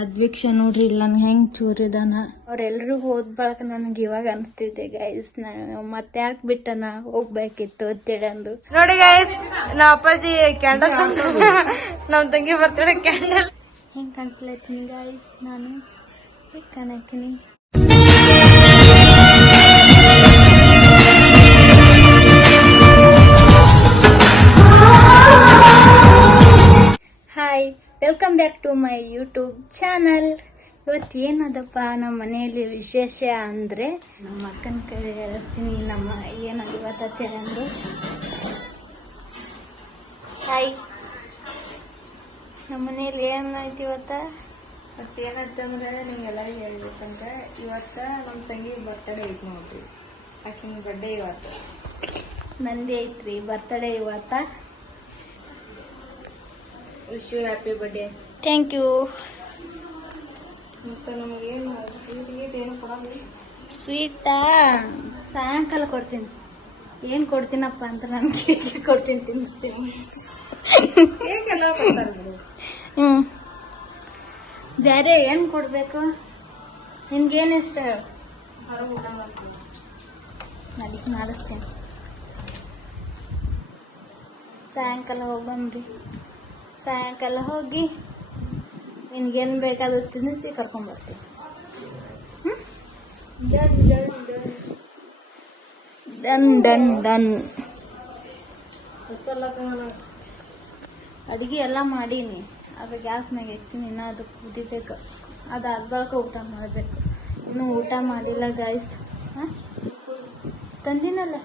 ಅದ್ವೀಕ್ಷ ನೋಡ್ರಿ ಇಲ್ಲ ನನ್ ಹೆಂಗ್ ಚೂರಿದಾನ. ಅವ್ರೆಲ್ರೂ ಹೋದ್ ಬಳಕ ನನಗೆ ಇವಾಗ ಅನ್ಸ್ತಿದೆ ಗೈಸ್, ಮತ್ತೆ ಯಾಕೆ ಬಿಟ್ಟನ ಹೋಗ್ಬೇಕಿತ್ತು ಅಂತೇಳಿ ಅಂದು. ನೋಡಿ ಗೈಸ್, ನಮ್ಮ ಅಪ್ಪಾಜಿ ಕ್ಯಾಂಡಲ್ ನಮ್ ತಂಗಿ ಬರ್ತಡೆ ಕ್ಯಾಂಡಲ್ ಹೆಂಗ್ ಕಾಣಿಸ್ಲತ್ತೀನಿ ಗೈಸ್, ನಾನು ಕಾಣತೀನಿ. Hi, welcome back to my YouTube channel. ಇವತ್ತು ಏನದಪ್ಪ ನಮ್ಮ ಮನೆಯಲ್ಲಿ ವಿಶೇಷ ಅಂದ್ರೆ ನಮ್ಮ ಅಕ್ಕನ ಕೈ ಹೇಳ್ತೀನಿ ನಮ್ಮ ಏನದು ಇವತ್ತೇಳಿ ಅಂದ್ರು. ಹಾಯ್, ನಮ್ಮ ಮನೆಯಲ್ಲಿ ಏನಾಯ್ತು ಏನಂತಂದ್ರೆ ನಿಮ್ಗೆಲ್ಲರಿಗೂ ಹೇಳ್ಬೇಕಂದ್ರೆ ಇವತ್ತ ನಮ್ಮ ತಂಗಿ ಬರ್ತಡೇ ಐತಿ ನೋಡ್ರಿ. ಆಕಿನ ಬರ್ಡೇ ಇವತ್ತು. ನಂದಿ ಐತ್ರಿ ಬರ್ತಡೇ ಇವತ್ತ. Wish you happy birthday. Thank you. ಮತ್ತೆ ನಮಗೇನು ಸ್ವೀಟ್ ಏನು ಕೊಡಲ್ಲ. ಸ್ವೀಟಾ ಸಾಯಂಕಾಲ ಕೊಡ್ತೀನಿ. ಏನ್ ಕೊಡ್ತೀನಪ್ಪ ಅಂತ ನಾನು ಕೇಕ್ ಕೊಡ್ತೀನಿ, ತಿನ್ನಿಸ್ತೀನಿ. ಕೇಕೆಲ್ಲ ಕೊಡ್ತಾರೆ ಬಿಡು. ಬೇರೆ ಏನ್ ಕೊಡ್ಬೇಕು? ನಿನ್ಗೇನ್ ಇಷ್ಟ ಹೇಳು, ಹೊರಗೆ ಊಟ ಮಾಡಿಸ್ತೀನಿ. ಅದಕ್ಕೆ ಮಾಡಿಸ್ತೀನಿ. ಸಾಯಂಕಾಲ ಹೋಗ್ಬಂದ್ರಿ. ಸಾಯಂಕಾಲ ಹೋಗಿ ನಿನ್ಗೇನ್ ಬೇಕಾದ ತಿನ್ನಿಸಿ ಕರ್ಕೊಂಡ್ಬರ್ತೀನಿ. Done done done. ಅಡಿಗೆ ಎಲ್ಲ ಮಾಡೀನಿ, ಅದು ಗ್ಯಾಸ್ ಮ್ಯಾಗ ಇರ್ತೀನಿ. ಇನ್ನು ಅದು ಕುದಿಬೇಕು, ಅದು ಅದ್ಬಳಕ ಊಟ ಮಾಡಬೇಕು. ಇನ್ನೂ ಊಟ ಮಾಡಿಲ್ಲ ಗೈಸ್. ತಂದಿನಲ್ಲ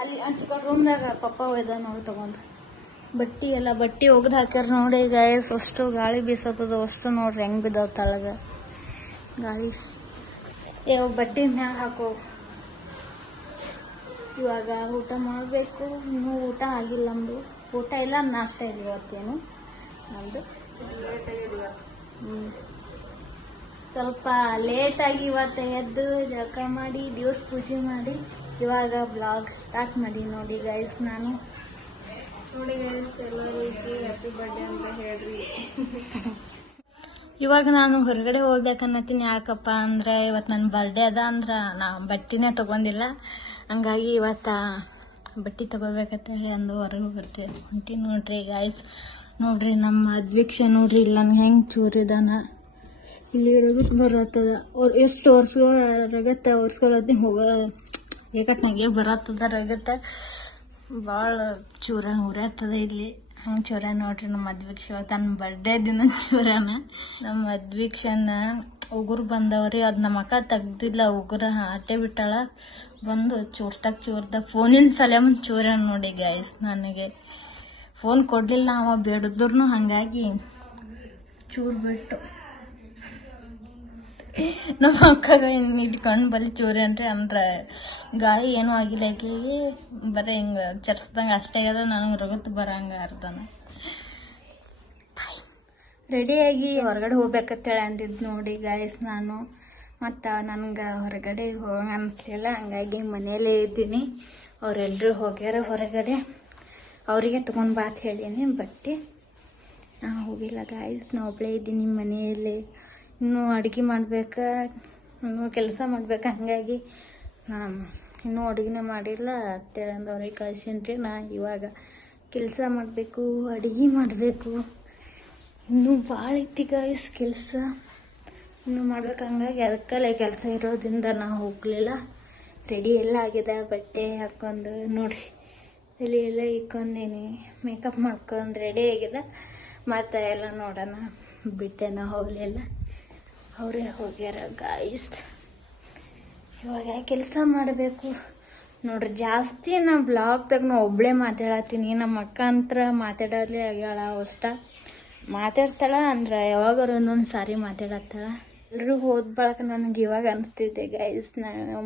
ಅಲ್ಲಿ ಚಿಕ್ಕ ರೂಮ್ದಾಗ ಪಪ್ಪ ಒಯ್ದ ನೋಡಿ ತಗೊಂಡು. ಬಟ್ಟಿ ಒಗ್ದು ಹಾಕ್ಯಾರ ನೋಡಿ ಗೈಸ್. ಅಷ್ಟು ಗಾಳಿ ಬೀಸತ್ತದ, ಅಷ್ಟು ನೋಡ್ರಿ ಹೆಂಗ್ ಬಿದ್ದಾವ ತಳಗ ಗಾಳಿ. ಬಟ್ಟೆ ಮ್ಯಾಗ ಹಾಕೋ. ಇವಾಗ ಊಟ ಮಾಡಬೇಕು. ಇನ್ನೂ ಊಟ ಆಗಿಲ್ಲ ನಮ್ಮದು. ಊಟ ಇಲ್ಲ, ನಾಷ್ಟ ಇಲ್ಲ ಇವತ್ತೇನು ನಮ್ಮದು. ಸ್ವಲ್ಪ ಲೇಟಾಗಿ ಇವತ್ತು ಎದ್ದು ಜಳಕ ಮಾಡಿ ದೇವ್ರ ಪೂಜೆ ಮಾಡಿ ಇವಾಗ ಬ್ಲಾಗ್ ಸ್ಟಾರ್ಟ್ ಮಾಡಿ ನೋಡಿ ಗೈಸ್. ನಾನು ನೋಡಿ ಗೈಸ್, ಎಲ್ಲರಿಗೂ ಹ್ಯಾಪಿ ಬರ್ಡೇ ಅಂತ ಹೇಳ್ರಿ. ಇವಾಗ ನಾನು ಹೊರಗಡೆ ಹೋಗ್ಬೇಕನ್ನತ್ತೀನಿ. ಯಾಕಪ್ಪ ಅಂದ್ರೆ ಇವತ್ತು ನನ್ನ ಬರ್ಡೇ ಅದ. ಅಂದ್ರೆ ನಾ ಬಟ್ಟೆನೇ ತೊಗೊಂಡಿಲ್ಲ, ಹಂಗಾಗಿ ಇವತ್ತು ಬಟ್ಟೆ ತೊಗೋಬೇಕಂತ ಹೇಳಿ ಅಂದು ಹೊರಗೆ ಬರ್ತೀವಿ ಹೊಂಟಿ. ನೋಡ್ರಿ ಗಾಯ್ಸ್, ನೋಡ್ರಿ ನಮ್ಮ ಅದ್ವೀಕ್ಷ ನೋಡ್ರಿ ಇಲ್ಲ ನನ್ ಹೆಂಗ್ ಚೂರಿದಾನ. ಇಲ್ಲಿ ರಗತ್ ಬರತ್ತದ. ಎಷ್ಟು ರಗತ್ತ ಒರ್ಸ್ಕೊಳತ್ತೀನಿ. ಏಕಟ್ನಾಗೆ ಬರತ್ತದ ರಗತ್ತ. ಭಾಳ ಚೂರ ಉರಿಯತ್ತದ ಇಲ್ಲಿ. ಹಂಗೆ ಚೂರ ನೋಡ್ರಿ ನಮ್ಮ ಅದ್ವೀಕ್ಷ ತನ್ನ ಬರ್ಡೇ ದಿನ ಚೂರನ. ನಮ್ಮ ಅದ್ವೀಕ್ಷನ ಉಗುರು ಬಂದವ್ರಿ. ಅದು ನಮ್ಮ ಅಕ್ಕ ತೆಗ್ದಿಲ್ಲ, ಉಗುರ ಆಟೆ ಬಿಟ್ಟಾಳ. ಬಂದು ಚೂರ್ದ ಫೋನಿನ ಸಲ ಚೂರ ನೋಡಿ ಗೈಸ್. ನನಗೆ ಫೋನ್ ಕೊಡಲಿಲ್ಲ ಅವ ಬೇಡದ್ರು, ಹಾಗಾಗಿ ಚೂರು ಬಿಟ್ಟು ನಮ್ಮ ಅಕ್ಕಗ ಇಟ್ಕೊಂಡು ಬರೀ ಚೂರಿ ಅಂದ್ರೆ ಗಾಳಿ ಏನೂ ಆಗಿಲ್ಲ. ಇಟ್ಲಿಗೆ ಬರೀ ಹಿಂಗೆ ಚರ್ಸ್ದಂಗೆ ಅಷ್ಟೇ ಅದ. ನನಗೆ ರಗತ್ತು ಬರಂಗ ಅರ್ಧನ. ರೆಡಿಯಾಗಿ ಹೊರಗಡೆ ಹೋಗ್ಬೇಕಂತೇಳಿ ಅಂದಿದ್ದು ನೋಡಿ ಗಾಯ್ಸ್ ನಾನು. ಮತ್ತು ನನಗೆ ಹೊರಗಡೆ ಹೋಗಂಗೆ ಅನಿಸ್ಲಿಲ್ಲ, ಹಂಗಾಗಿ ಮನೆಯಲ್ಲೇ ಇದ್ದೀನಿ. ಅವರೆಲ್ಲರೂ ಹೋಗ್ಯಾರ ಹೊರಗಡೆ. ಅವರಿಗೆ ತೊಗೊಂಡು ಬಾತ್ ಹೇಳೀನಿ ಬಟ್ಟೆ. ನಾನು ಹೋಗಿಲ್ಲ ಗಾಯ್ಸ್, ನಾ ಒಬ್ಬಳೇ ಇದ್ದೀನಿ ಮನೆಯಲ್ಲಿ. ಇನ್ನೂ ಅಡುಗೆ ಮಾಡ್ಬೇಕು, ಇನ್ನೂ ಕೆಲಸ ಮಾಡ್ಬೇಕು. ಹಾಗಾಗಿ ಇನ್ನೂ ಅಡುಗೆನೇ ಮಾಡಿಲ್ಲ ಅಂತೇಳಿ ಅವ್ರಿಗೆ ಕಳ್ಸೀನಿ. ನಾ ಇವಾಗ ಕೆಲಸ ಮಾಡಬೇಕು, ಅಡುಗೆ ಮಾಡಬೇಕು. ಇನ್ನೂ ಭಾಳ ಐತಿ ಗಾಯ್ಸ್ ಕೆಲಸ, ಇನ್ನೂ ಮಾಡ್ಬೇಕು. ಹಂಗಾಗಿ ಅದಕ್ಕಲ್ಲೇ ಕೆಲಸ ಇರೋದ್ರಿಂದ ನಾ ಹೋಗಲಿಲ್ಲ. ರೆಡಿ ಎಲ್ಲ ಆಗಿದೆ, ಬಟ್ಟೆ ಹಾಕ್ಕೊಂಡು ನೋಡ್ರಿ ತಲೆ ಎಲ್ಲ ಇಕ್ಕೊಂಡೇನಿ, ಮೇಕಪ್ ಮಾಡ್ಕೊಂಡು ರೆಡಿ ಆಗಿದೆ. ಮತ್ತು ಎಲ್ಲ ನೋಡೋಣ ಬಿಟ್ಟೆನ ಹೋಗಲಿಲ್ಲ, ಅವರೇ ಹೋಗ್ಯಾರ ಗಾಯ್ಸ್. ಇವಾಗ ಕೆಲಸ ಮಾಡಬೇಕು ನೋಡ್ರಿ. ಜಾಸ್ತಿ ನಾ ಬ್ಲಾಗ್ದಾಗ ನಾ ಒಬ್ಬಳೇ ಮಾತಾಡತ್ತೀನಿ. ನಮ್ಮ ಅಕ್ಕ ಅಂತ ಮಾತಾಡೋದ್ಲೇ ಆಗ್ಯಾಳ. ಅಷ್ಟ ಮಾತಾಡ್ತಾಳ ಅಂದ್ರೆ ಯಾವಾಗಾರು ಒಂದೊಂದು ಸಾರಿ ಮಾತಾಡತ್ತಾಳ. ಎಲ್ಲರೂ ಹೋದ ಬಳಕ ನನಗೆ ಇವಾಗ ಅನಿಸ್ತಿದೆ ಗೈಸ್,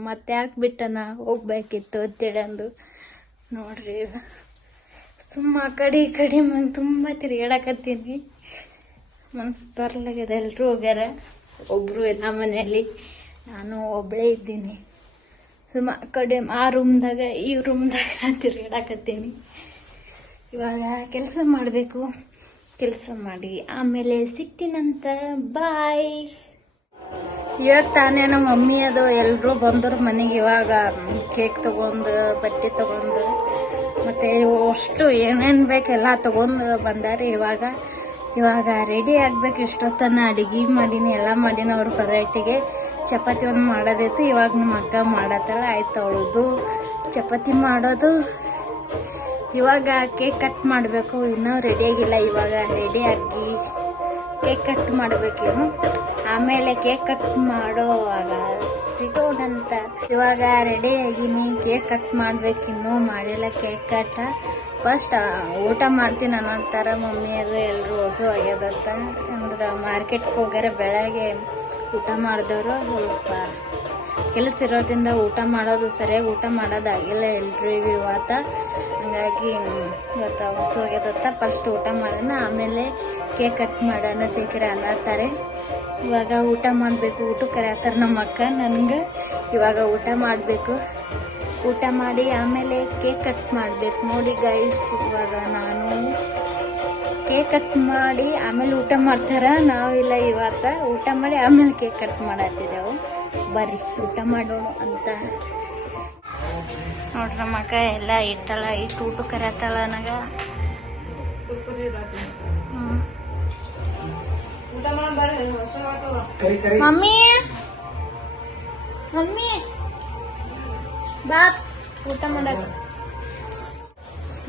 ಮತ್ತೆ ಯಾಕೆ ಬಿಟ್ಟನ ಹೋಗ್ಬೇಕಿತ್ತು ಅಂತೇಳಿ ಅಂದು. ನೋಡ್ರಿ ಸುಮ್ಮ ಆ ಕಡೆ ಈ ಕಡೆ ತುಂಬ ತಿರುಗಾಡಕತ್ತೀನಿ. ಮನ್ಸು ಬರ್ಲಾಗ್ಯದ. ಎಲ್ಲರೂ ಹೋಗ್ಯಾರ, ಒಬ್ಬರು ಇಲ್ಲ ಮನೆಯಲ್ಲಿ, ನಾನು ಒಬ್ಬಳೇ ಇದ್ದೀನಿ. ಸುಮ್ಮ ಆ ಕಡೆ ಆ ರೂಮ್ದಾಗ ಈ ರೂಮ್ದಾಗ ತಿರುಗಾಡಕತ್ತೀನಿ. ಇವಾಗ ಕೆಲಸ ಮಾಡಬೇಕು. ಕೆಲಸ ಮಾಡಿ ಆಮೇಲೆ ಸಿಗ್ತೀನಂತ. ಬಾಯ್. ಇವಾಗ ತಾನೇ ನಮ್ಮ ಮಮ್ಮಿ ಅದು ಎಲ್ಲರೂ ಬಂದರು ಮನೆಗೆ. ಇವಾಗ ಕೇಕ್ ತಗೊಂಡು ಬಟ್ಟೆ ತಗೊಂಡು ಮತ್ತೆ ಅಷ್ಟು ಏನೇನು ಬೇಕೆಲ್ಲ ತಗೊಂಡು ಬಂದಾರೆ. ಇವಾಗ ರೆಡಿ ಆಗ್ಬೇಕು. ಇಷ್ಟೊತ್ತನ ಅಡಿಗೆ ಮಾಡೀನಿ, ಎಲ್ಲ ಮಾಡೀನಿ. ಅವ್ರ ವೆರೈಟಿಗೆ ಚಪಾತಿ ಒಂದು ಮಾಡೋದಿತ್ತು. ಇವಾಗ ನಮ್ಮ ಅಕ್ಕ ಮಾಡತ್ತಲ್ಲ, ಆಯ್ತು ಅವಳದು ಚಪಾತಿ ಮಾಡೋದು. ಇವಾಗ ಕೇಕ್ ಕಟ್ ಮಾಡಬೇಕು. ಇನ್ನೂ ರೆಡಿಯಾಗಿಲ್ಲ. ಇವಾಗ ರೆಡಿ ಆಗಿ ಕೇಕ್ ಕಟ್ ಮಾಡಬೇಕೇನು. ಆಮೇಲೆ ಕೇಕ್ ಕಟ್ ಮಾಡೋವಾಗ ಸಿಗೋಣಂತ. ಇವಾಗ ರೆಡಿ ಆಗಿನಿ, ಕೇಕ್ ಕಟ್ ಮಾಡ್ಬೇಕು. ಇನ್ನೂ ಮಾಡಿಲ್ಲ ಕೇಕ್ ಕಟ್. ಫಸ್ಟ್ ಊಟ ಮಾಡ್ತೀನಿ ಅನ್ನೋಂತಾರ ಮಮ್ಮಿ ಅದು ಎಲ್ಲರೂ ಹೊಸು ಆಗ್ಯದಂತ. ಅಂದ್ರೆ ಮಾರ್ಕೆಟ್ಗೆ ಹೋಗ್ಯಾರ. ಬೆಳಗ್ಗೆ ಊಟ ಮಾಡಿದವರು ಸ್ವಲ್ಪ ಕೆಲಸ ಇರೋದ್ರಿಂದ ಊಟ ಮಾಡೋದು ಸರಿಯಾಗಿ ಊಟ ಮಾಡೋದಾಗಿಲ್ಲ ಎಲ್ರಿಗೂ ಇವತ್ತು. ಹಂಗಾಗಿ ಇವತ್ತು ಹೊಸು ಆಗ್ಯದತ್ತ. ಫಸ್ಟ್ ಊಟ ಮಾಡೋಣ, ಆಮೇಲೆ ಕೇಕ್ ಕಟ್ ಮಾಡೋಣ ತೇಕರ ಅನ್ನತ್ತಾರೆ. ಇವಾಗ ಊಟ ಮಾಡಬೇಕು. ಊಟಕ್ಕೆ ಕರೆಯತ್ತಾರೆ ನಮ್ಮ ಅಕ್ಕ ನನಗೆ. ಇವಾಗ ಊಟ ಮಾಡಬೇಕು. ಊಟ ಮಾಡಿ ಆಮೇಲೆ ಕೇಕ್ ಕಟ್ ಮಾಡಬೇಕು. ನೋಡಿ ಗೈಸ್, ಇವಾಗ ನಾನು ಕೇಕ್ ಕಟ್ ಮಾಡಿ ಆಮೇಲೆ ಊಟ ಮಾಡ್ತಾರ. ನಾವಿಲ್ಲ ಇವತ್ತು ಊಟ ಮಾಡಿ ಆಮೇಲೆ ಕೇಕ್ ಕಟ್ ಮಾಡತ್ತಿದ್ದೆವು. ಬರ್ರಿ ಊಟ ಮಾಡೋಣ ಅಂತ. ನೋಡ್ರಿ ನಮ್ಮ ಅಕ್ಕ ಎಲ್ಲ ಇಟ್ಟಲ್ಲ, ಇಟ್ಟು ಊಟ ಕರೆಯತ್ತಾಳ ನನಗೆ. ಮಮ್ಮಿ ಮಮ್ಮಿ ಬಾ ಊಟ ಮಾಡಕ್.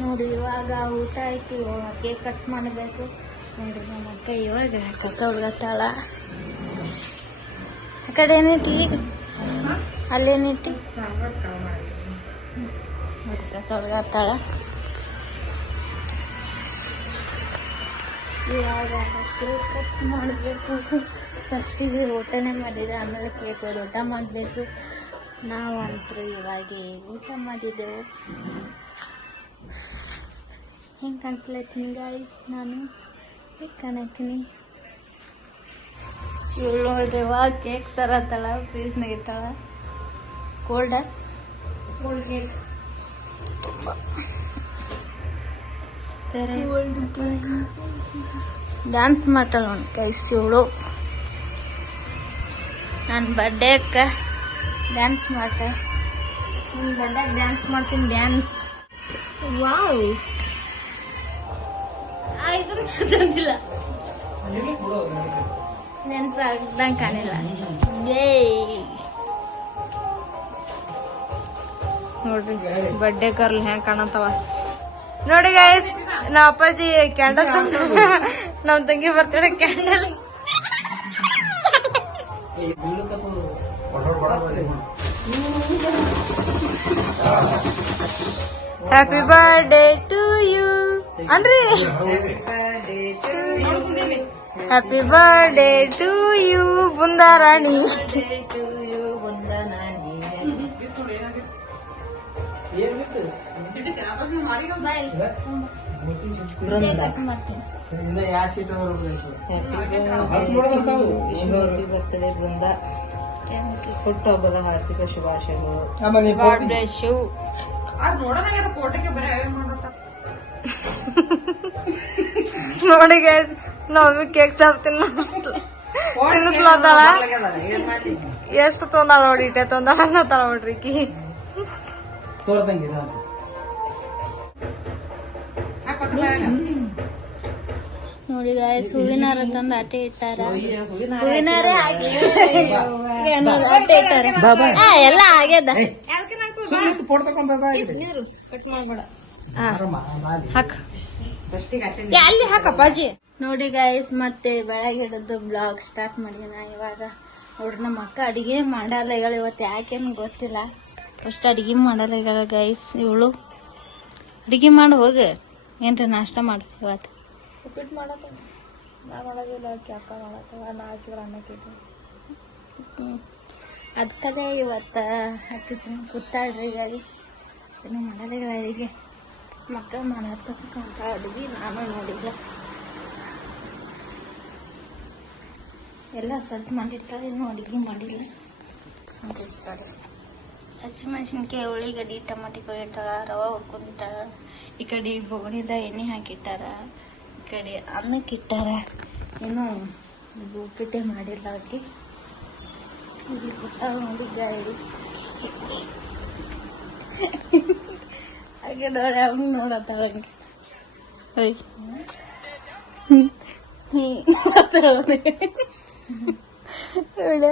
ನೋಡಿ ಇವಾಗ ಊಟ ಆಯ್ತು. ಕೇಕ್ ಕಟ್ ಮಾಡಬೇಕು. ನೋಡ್ರಿ ನಮ್ಮ ಅಕ್ಕ ಇವಾಗ ಕಕ್ಕ ಹುಡ್ಗತ್ತಾಳ. ಆ ಕಡೆ ಏನಿಟ್ಟಿ, ಅಲ್ಲೇನಿಟ್ಟಿ ಕಕ್ಕ ಹುಡ್ಗತ್ತಾಳ. ಇವಾಗ ಕೇಕ್ ಕಟ್ ಮಾಡಬೇಕು. ಫಸ್ಟಿಗೆ ಊಟನೇ ಮಾಡಿದೆ, ಆಮೇಲೆ ಕೇಕ್ ಊಟ ಮಾಡಬೇಕು. ನಾವಂತರೂ ಇವಾಗ ಊಟ ಮಾಡಿದ್ದೆವು. ಹೆಂಗೆ ಕಾಣಿಸ್ಲತ್ತೀನಿ ಗೈಸ್, ನಾನು ಹೇಗೆ ಕಾಣತ್ತೀನಿ. ಇವಳು ನೋಡ್ರಿ ಇವಾಗ ಕೇಕ್ ತರತ್ತಳ, ಫ್ರೀಜ್ನಾಗ ಇಟ್ಟಾಳ. ಕೋಲ್ಡ್ ಕೇಕ್ ಡ್ಯಾನ್ಸ್ ಮಾಡ್ತಾಳ ಒಂದು ಗೈಸ್ ಇವಳು. ನನ್ನ ಬರ್ಡೇಕ್ಕೆ ಡ್ಯಾನ್ಸ್ ಮಾಡ್ತಾಳೆ. ನನ್ನ ಬರ್ಡೇಗೆ ಡ್ಯಾನ್ಸ್ ಮಾಡ್ತೀನಿ. Dance wow. ಆಯ್ತು ತಂದಿಲ್ಲ, ನೆನಪಾಗ್ದಂಗೆ ಕಾಣಿಲ್ಲ. ನೋಡ್ರಿ ಬರ್ಡೇ ಗರ್ಲ್ ಹೆಂಗ್ ಕಾಣತ್ತವ ನೋಡಿ ಗೈಸ್. ನಮ್ಮ ಅಪ್ಪಾಜಿ ಕ್ಯಾಂಡಲ್ ನಮ್ ತಂಗಿ birthday candle. Happy birthday to you ಅನ್ರಿ. ಹ್ಯಾಪಿ ಬರ್ಡೇ ಟು ಯು ಬುಂದಾರಾಣಿ. ಬರ್ತ್ಡೇ ಬೃಂದ, ಹುಟ್ಟುಹಬ್ಬದ ಹಾರ್ದಿಕ ಶುಭಾಶಯಗಳು. God bless you. ನೋಡಿ ಗೈಸ್, ನಾವು ಕೇಕ್ ಶಾಪ್ ತಿನ್ನಿಸ್ಲತ್ತಾಳ. ಎಷ್ಟು ತೊಂದಾಳ ನೋಡಿ, ಇಟ್ಟೆ ತೊಂದಾಳ ಅನ್ನತ್ತಾಳ ನೋಡ್ರಿ ಕಿ. ನೋಡಿ ಗಾಯ್ಸ್, ಹೂವಿನಾರ ತಂದು ಅಟ್ಟೆ ಇಟ್ಟಾರ. ಹೂವಿನಾರ ಹಾಕಿ ಅಟ್ಟೆ ಇಟ್ಟಾರ. ಎಲ್ಲ ಆಗ್ಯದ. ಕಟ್ ಮಾಡ್ಬೇಡ, ಹಾಕ ಅಲ್ಲಿ ಹಾಕಪ್ಪಾಜಿ. ನೋಡಿ ಗಾಯ್ಸ್, ಮತ್ತೆ ಬೆಳಗ್ಗೆ ಹಿಡಿದು ಬ್ಲಾಗ್ ಸ್ಟಾರ್ಟ್ ಮಾಡಿನ. ಇವಾಗ ನೋಡ್ರಿ ನಮ್ಮ ಅಕ್ಕ ಅಡಿಗೆ ಮಾಡಲ್ಲ ಹೇಳಿ ಇವತ್ತು. ಯಾಕೇನು ಗೊತ್ತಿಲ್ಲ. ಫಸ್ಟ್ ಅಡಿಗೆ ಮಾಡಲ್ಲ ಹೇಳ ಗೈಸ್. ಇವಳು ಅಡಿಗೆ ಮಾಡಿ ಹೋಗಿ ಏನ್ರಿ ನಾಷ್ಟ ಮಾಡು ಇವತ್ತು. ಉಪ್ಪಿಟ್ಟು ಮಾಡತ್ತ ನಾ ಮಾಡೋದಿಲ್ಲ, ಅಕ್ಕ ಮಾಡತ್ತವ. ನಾ ಹಚ್ಚಿದ್ರೆ ಅನ್ನಕ್ಕೆ ಅದಕ್ಕದೇ ಇವತ್ತು ಅಕ್ಕಿ ಸುಮ್ಮನೆ ಕೂತಾಳ್ರಿ ಗೈಸ್. ಏನು ಮಾಡಲ್ಲ ಅಡಿಗೆ. ಮಕ್ಕ ಮಾಡತ್ತಕ್ಕಂತ ಅಡುಗೆ ನಾನು ನೋಡಿಲ್ಲ. ಎಲ್ಲ ಸದ್ದು ಮಾಡಿರ್ತಾರೆ, ಇನ್ನೂ ಅಡುಗೆ ಮಾಡಿಲ್ಲ ಅಂತಿರ್ತಾರೆ. ಹಸಿಮೆಣಸಿನ್ಕಾಯಿ, ಉಳ್ಳಿಗಡ್ಡಿ, ಟಮಾಟಿ ಕೊಯ್ಯಿರ್ತಾಳ, ರವೆ ಹುರ್ಕೊಂಡಿರ್ತಾಳ. ಈ ಕಡೆ ಬೊಗಣಿದ ಎಣ್ಣೆ ಹಾಕಿಟ್ಟಾರ. ಈ ಕಡೆ ಅನ್ನಕ್ಕೆ ಇಟ್ಟಾರ. ಇನ್ನೂ ಉಪ್ಪಿಟ್ಟೆ ಮಾಡಿಲ್ಲ ಆಕೆ. ಇಲ್ಲಿ ಕೂತಾಳ ನೋಡಿ ಗಾಡಿ ಹಾಗೆ ನೋಡಿ ಅವ್ನು ನೋಡತ್ತಾಳ ಹಂಗೆ. ಒಳ್ಳೆ